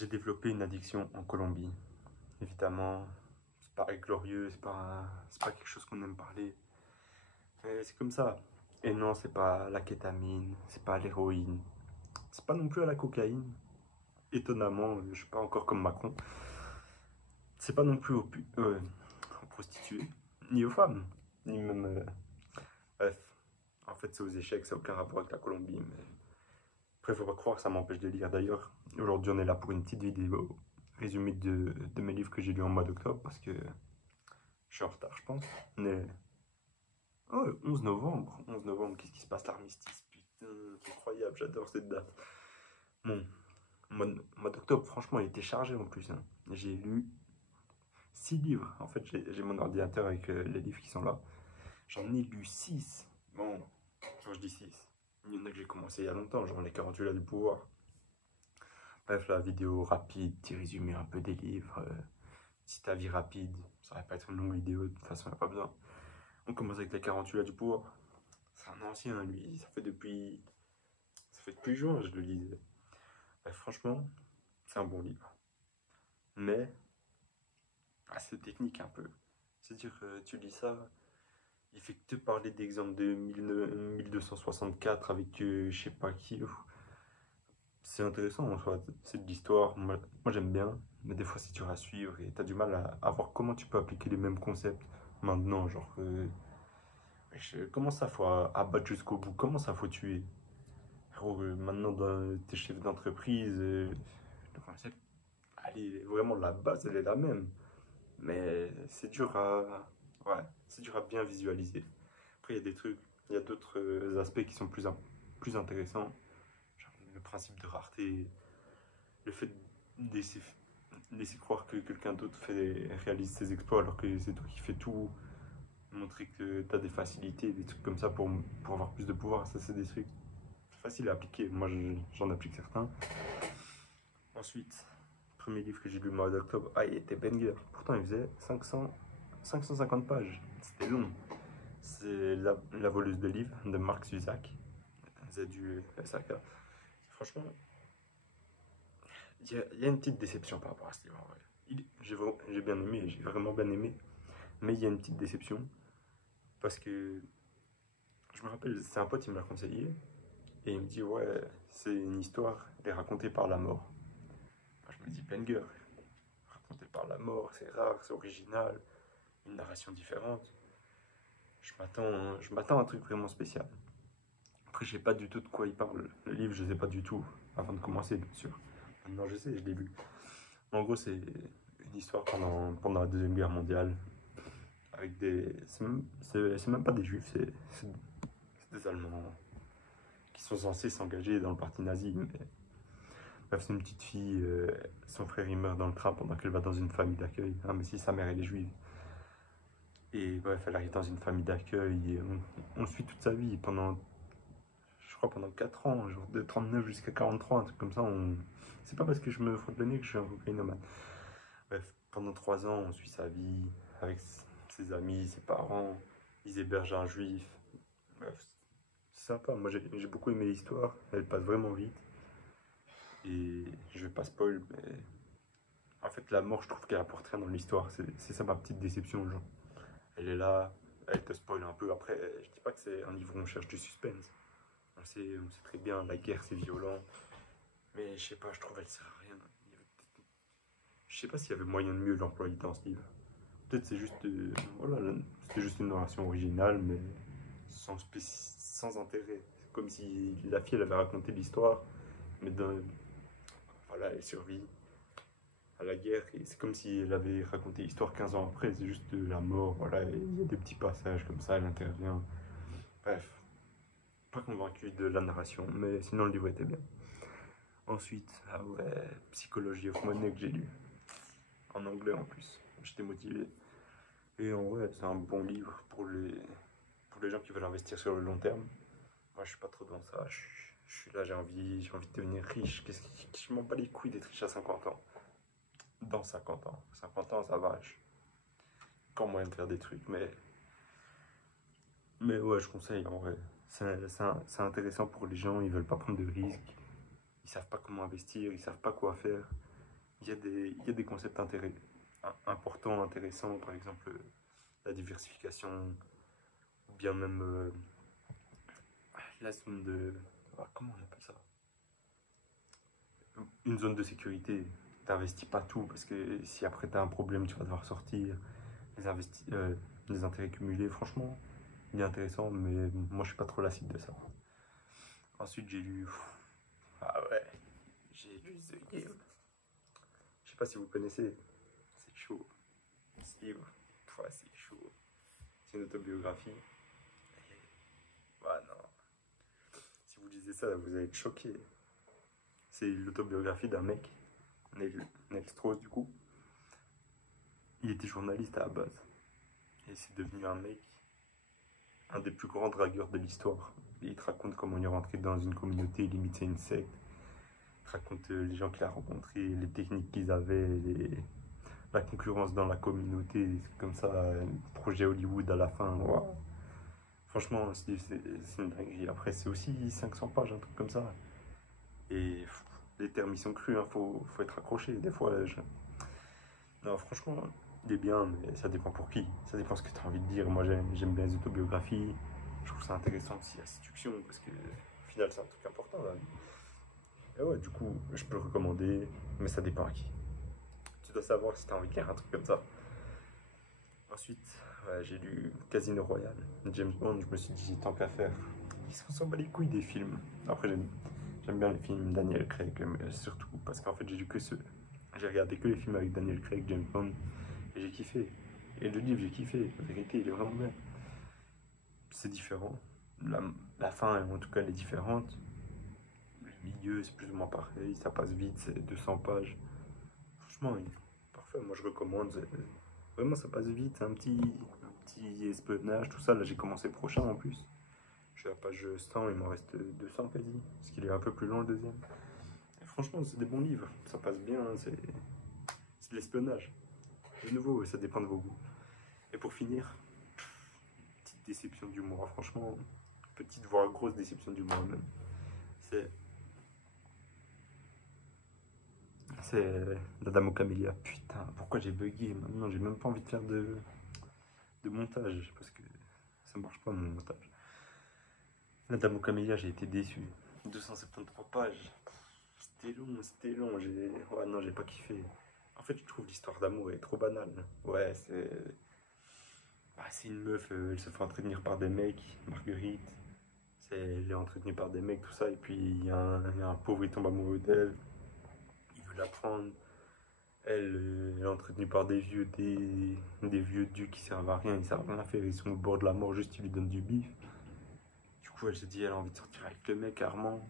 J'ai développé une addiction en Colombie. Évidemment, c'est pas glorieux, c'est pas quelque chose qu'on aime parler. Mais c'est comme ça. Et non, c'est pas la kétamine, c'est pas l'héroïne, c'est pas non plus à la cocaïne. Étonnamment, je suis pas encore comme Macron. C'est pas non plus aux prostituées, ni aux femmes, ni même. Bref, en fait, c'est aux échecs, ça n'a aucun rapport avec la Colombie. Mais après, faut pas croire que ça m'empêche de lire d'ailleurs. Aujourd'hui, on est là pour une petite vidéo résumé de mes livres que j'ai lus en mois d'octobre parce que je suis en retard, je pense. On est... Oh, 11 novembre. 11 novembre, qu'est-ce qui se passe l'armistice? Putain, c'est incroyable, j'adore cette date. Bon, mois d'octobre, franchement, il était chargé en plus. Hein. J'ai lu 6 livres. En fait, j'ai mon ordinateur avec les livres qui sont là. J'en ai lu 6. Bon, quand je dis 6, il y en a que j'ai commencé il y a longtemps, genre les 48 là du pouvoir. Bref, la vidéo rapide, petit résumé un peu des livres. Si ta vie rapide, ça va pas être une longue vidéo, de toute façon, il n'y a pas besoin. On commence avec les 48 là du pouvoir. C'est un ancien, lui, ça fait depuis juin, je le lisais. Bref, franchement, c'est un bon livre. Mais, assez technique un peu. C'est-à-dire que tu lis ça, il fait que te parler d'exemples de 1264 avec je sais pas qui. C'est intéressant en soi, c'est de l'histoire. Moi j'aime bien, mais des fois c'est dur à suivre et t'as du mal à voir comment tu peux appliquer les mêmes concepts maintenant. Genre, comment ça faut abattre jusqu'au bout? Comment ça faut tuer? Gros, maintenant t'es chef d'entreprise, le concept, allez, vraiment la base elle est la même. Mais c'est dur ouais, c'est dur à bien visualiser. Après il y a des trucs, il y a d'autres aspects qui sont plus intéressants. Genre, le principe de rareté, le fait de laisser croire que quelqu'un d'autre réalise ses exploits alors que c'est toi qui fais tout, montrer que tu as des facilités, des trucs comme ça pour avoir plus de pouvoir, ça c'est des trucs faciles à appliquer. Moi j'en applique certains. Ensuite, premier livre que j'ai lu le mois d'octobre, il était banger. Pourtant il faisait 550 pages, c'était long. C'est la voleuse de livres de Mark Zusak, ZUSAK. Franchement, il y a une petite déception par rapport à ce livre en vrai. J'ai bien aimé, j'ai vraiment bien aimé, mais il y a une petite déception parce que je me rappelle, c'est un pote qui me l'a conseillé et il me dit ouais, c'est une histoire, elle est racontée par la mort. Moi, je me dis banger, racontée par la mort, c'est rare, c'est original, une narration différente. Je m'attends à un truc vraiment spécial. Après, je sais pas du tout de quoi il parle. Le livre, je sais pas du tout avant de commencer, bien sûr. Maintenant, je sais, je l'ai lu. En gros, c'est une histoire pendant la Deuxième Guerre mondiale. Avec des. C'est même pas des juifs, c'est des Allemands qui sont censés s'engager dans le parti nazi. Mais, bref, c'est une petite fille, son frère il meurt dans le train pendant qu'elle va dans une famille d'accueil. Ah, mais si sa mère elle est juive. Et bref, elle arrive dans une famille d'accueil et on suit toute sa vie je crois pendant 4 ans, genre de 39 jusqu'à 43, un truc comme ça. C'est pas parce que je me frotte le nez que je suis un cocaïnomane. Bref, pendant 3 ans, on suit sa vie avec ses amis, ses parents. Ils hébergent un juif. Bref, c'est sympa. Moi, j'ai beaucoup aimé l'histoire. Elle passe vraiment vite. Et je vais pas spoil, mais en fait, la mort, je trouve qu'elle apporte rien dans l'histoire. C'est ça ma petite déception, genre. Elle est là, elle te spoil un peu. Après, je dis pas que c'est un livre où on cherche du suspense. On sait très bien, la guerre, c'est violent. Mais je sais pas, je trouve qu'elle sert à rien. Je sais pas s'il y avait moyen de mieux l'employer dans ce livre. Peut-être c'est juste, voilà, c'était juste une narration originale, mais sans intérêt. C'est comme si la fille elle avait raconté l'histoire, mais voilà, elle survit à la guerre. Et c'est comme si elle avait raconté l'histoire 15 ans après. C'est juste de la mort, voilà. Il y a des petits passages comme ça, elle intervient. Bref, pas convaincu de la narration, mais sinon le livre était bien. Ensuite, ah ouais, Psychology of Money que j'ai lu. En anglais en plus. J'étais motivé. Et en vrai, c'est un bon livre pour les gens qui veulent investir sur le long terme. Moi, je suis pas trop dans ça. Je suis là, j'ai envie de devenir riche. Je m'en bats les couilles d'être riche à 50 ans. Dans 50 ans. 50 ans, ça va. J'ai encore moyen de faire des trucs. Mais ouais, je conseille en vrai. C'est intéressant pour les gens. Ils veulent pas prendre de risques. Ils savent pas comment investir. Ils savent pas quoi faire. il y a des concepts importants, intéressants, par exemple la diversification, ou bien même la zone de... ah, comment on appelle ça? Une zone de sécurité. T'investis pas tout, parce que si après t'as un problème, tu vas devoir sortir. Les intérêts cumulés, franchement, il est intéressant, mais moi je suis pas trop la cible de ça. Ensuite, j'ai lu... ah ouais, j'ai lu The Game. Je sais pas si vous connaissez, c'est chaud. Ce livre, ouais, c'est chaud. C'est une autobiographie. Ah non, si vous lisez ça, vous allez être choqué. C'est l'autobiographie d'un mec, Neil Strauss du coup. Il était journaliste à la base. Et c'est devenu un mec, un des plus grands dragueurs de l'histoire. Il te raconte comment il est rentré dans une communauté, limite c'est une secte. Il te raconte les gens qu'il a rencontrés, les techniques qu'ils avaient, la concurrence dans la communauté, comme ça, un projet Hollywood à la fin. Wow. Franchement, c'est une dinguerie. Après, c'est aussi 500 pages, un truc comme ça. Et les termes, ils sont crus, hein, faut être accroché. Des fois, non, franchement, il est bien, mais ça dépend pour qui. Ça dépend ce que tu as envie de dire. Moi, j'aime bien les autobiographies. Je trouve ça intéressant aussi la séduction, parce que au final, c'est un truc important là. Et ouais, du coup, je peux le recommander, mais ça dépend à qui. Tu dois savoir si tu as envie de lire un truc comme ça. Ensuite, ouais, j'ai lu Casino Royale, James Bond. Je me suis dit, tant qu'à faire, ils s'en bat les couilles des films. Après, j'aime bien les films Daniel Craig, mais surtout parce qu'en fait, j'ai lu que ceux. J'ai regardé que les films avec Daniel Craig, James Bond, et j'ai kiffé. Et le livre, j'ai kiffé. La vérité, il est vraiment bien. C'est différent. La fin, en tout cas, elle est différente. Le milieu, c'est plus ou moins pareil. Ça passe vite, c'est 200 pages. Franchement, il est parfait. Moi, je recommande. Vraiment, ça passe vite. C'est un petit espionnage, tout ça. Là, j'ai commencé le prochain en plus. Je suis à la page 100, il m'en reste 200 quasi. Parce qu'il est un peu plus long le deuxième. Et franchement, c'est des bons livres. Ça passe bien. C'est de l'espionnage. De nouveau, ça dépend de vos goûts. Et pour finir, petite déception d'humour. Franchement, petite voire grosse déception d'humour même. C'est la Dame aux Camélias. Putain, pourquoi j'ai bugué maintenant? J'ai même pas envie de faire de montage parce que ça marche pas mon montage. La Dame aux Camélias, j'ai été déçu. 273 pages. C'était long, c'était long. Ouais, non, j'ai pas kiffé. En fait, je trouve l'histoire d'amour est trop banale. Ouais, c'est une meuf, elle se fait entretenir par des mecs, Marguerite. Elle est entretenue par des mecs, tout ça. Et puis, il y a un pauvre, il tombe amoureux d'elle. Il veut la prendre. Elle est entretenue par des vieux ducs qui servent à rien, ils servent à rien faire, ils sont au bord de la mort, juste ils lui donnent du bif. Du coup, elle se dit, elle a envie de sortir avec le mec, Armand.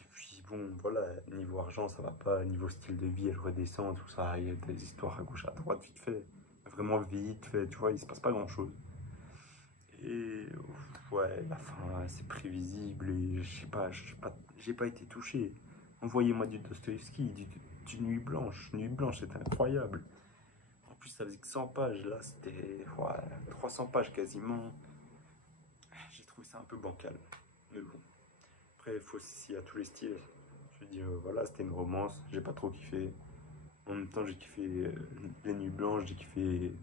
Et puis bon, voilà, niveau argent, ça va pas, niveau style de vie, elle redescend, tout ça, il y a des histoires à gauche, à droite, vite fait. Vraiment vite fait, tu vois, il se passe pas grand chose. Et ouais, la fin, c'est prévisible et j'ai pas été touché. Envoyez-moi du Dostoïevski, du Nuit Blanche. Nuit Blanche, c'était incroyable. En plus, ça faisait que 100 pages. Là, c'était ouais, 300 pages quasiment. J'ai trouvé ça un peu bancal. Mais bon. Après, il faut s'y à tous les styles. Je veux dire, voilà, c'était une romance. J'ai pas trop kiffé. En même temps, j'ai kiffé Les Nuits Blanches. J'ai kiffé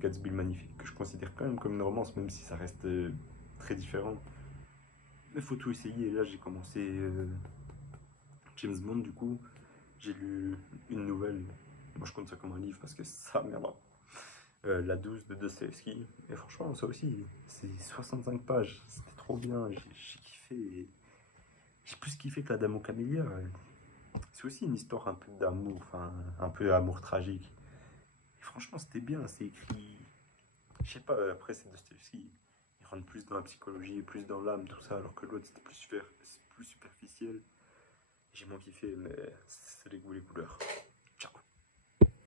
Gatsby le Magnifique, que je considère quand même comme une romance, même si ça reste très différent. Mais faut tout essayer. Là, j'ai commencé James Bond, du coup. J'ai lu une nouvelle. Moi, je compte ça comme un livre parce que ça, merde. La 12 de Dostoevsky. Et franchement, ça aussi, c'est 65 pages. C'était trop bien. J'ai kiffé. J'ai plus kiffé que La Dame aux Camélias. C'est aussi une histoire un peu d'amour, enfin, un peu amour tragique. Et franchement, c'était bien. C'est écrit. Je sais pas, après, c'est Dostoevsky. Il rentre plus dans la psychologie, plus dans l'âme, tout ça, alors que l'autre, c'était plus superficiel. J'ai moins kiffé, mais c'est les goûts, les couleurs.